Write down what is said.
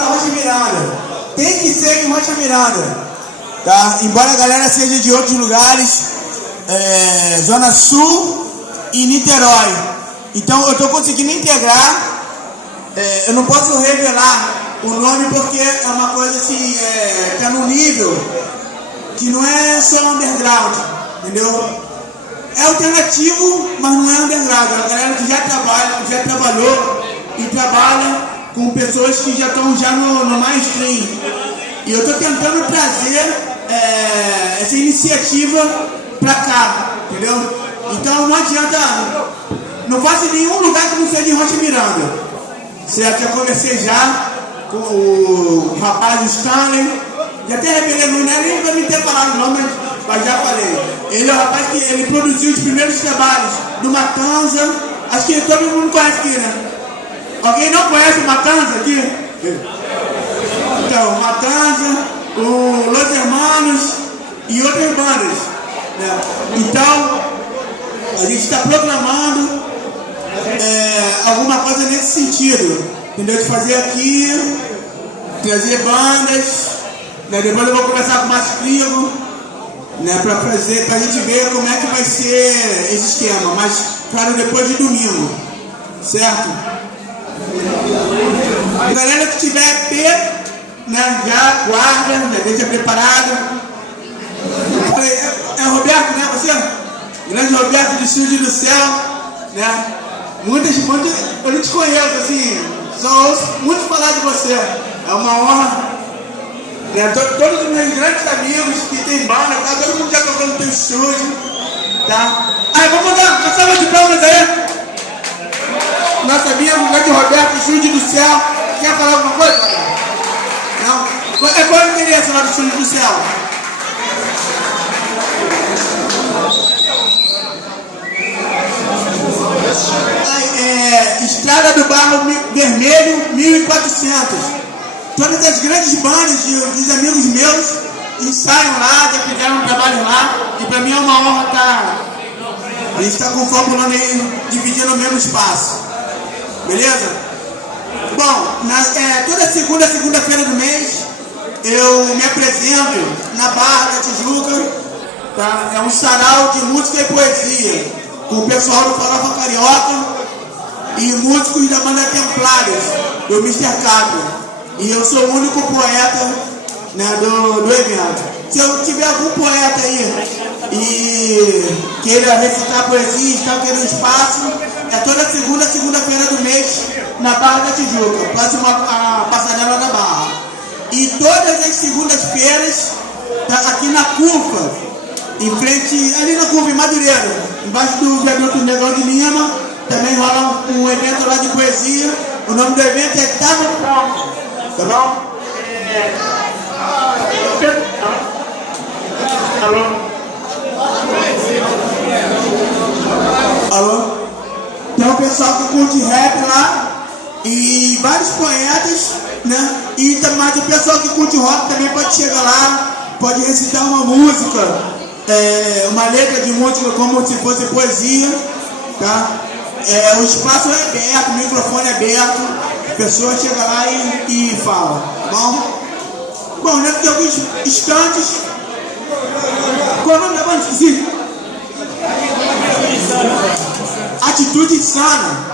para Rocha Miranda. Tem que ser em Rocha Miranda, tá? Embora a galera seja de outros lugares, Zona Sul e Niterói. Então eu estou conseguindo integrar. Eu não posso revelar o nome porque é uma coisa assim, que é num nível que não é só underground, entendeu? É alternativo, mas não é underground. A galera que já trabalhou e trabalha com pessoas que já estão no mainstream. E eu estou tentando trazer essa iniciativa para cá, entendeu? Então não adianta, não faço em nenhum lugar que não seja em Rocha Miranda, certo? Já conversei já com o rapaz do Stanley, já até revelei, não é nem para me ter falado não, mas já falei. Ele é o rapaz que ele produziu os primeiros trabalhos do Matanza. Acho que todo mundo conhece aqui, né? Alguém não conhece o Matanza aqui? Então, o Matanza, o Los Hermanos e outras bandas, né? Então, a gente está proclamando alguma coisa nesse sentido, entendeu? De fazer aqui, trazer bandas, né? Depois eu vou conversar com o Márcio Trigo, né? Para a gente ver como é que vai ser esse esquema, mas claro, depois de domingo, certo? A galera que tiver EP, né, já guarda, né, deixa preparado. É Roberto, né, você? Grande Roberto do Estúdio do Céu, né? Muitas, eu não te conheço, assim, só ouço muito falar de você. É uma honra, né? Todos os meus grandes amigos que tem banda, tá? Todo mundo já tocou no teu estúdio, tá? Vamos dar uma salva de palmas aí. Nosso amigo, o grande Roberto do Estúdio do Céu. Quer falar alguma coisa? Não? Qual é o interesse lá do Estúdio do Céu? Estrada do Barro Vermelho, 1400. Todas as grandes bandas dos amigos meus ensaiam lá, já fizeram um trabalho lá. E pra mim é uma honra estar. A gente está com o Fórmula aí dividindo o mesmo espaço. Beleza? Bom, toda segunda-feira do mês eu me apresento na Barra da Tijuca, tá? É um sarau de música e poesia com o pessoal do Farofa Carioca e músicos da banda Templários, do Mr. Capra. E eu sou o único poeta, né, do evento. Se eu tiver algum poeta aí e queira recitar poesia, está querendo espaço, é toda segunda-feira do mês na Barra da Tijuca, próximo à Passarela da Barra. E todas as segundas-feiras, tá aqui na curva, em frente, ali na curva, em Madureira, embaixo do viaduto Negão de Lima, também rola um evento lá de poesia. O nome do evento é Tá no Palco, tá bom? Alô? Alô? Tem um pessoal que curte rap lá e vários poetas, né? Mas o pessoal que curte rock também pode chegar lá, pode recitar uma música, uma letra de música como se fosse poesia, tá? O espaço é aberto, o microfone é aberto, a pessoa chega lá e fala, tá bom? Bom, dentro de alguns instantes, qual é o nome da banda? Esqueci. Atitude Insana.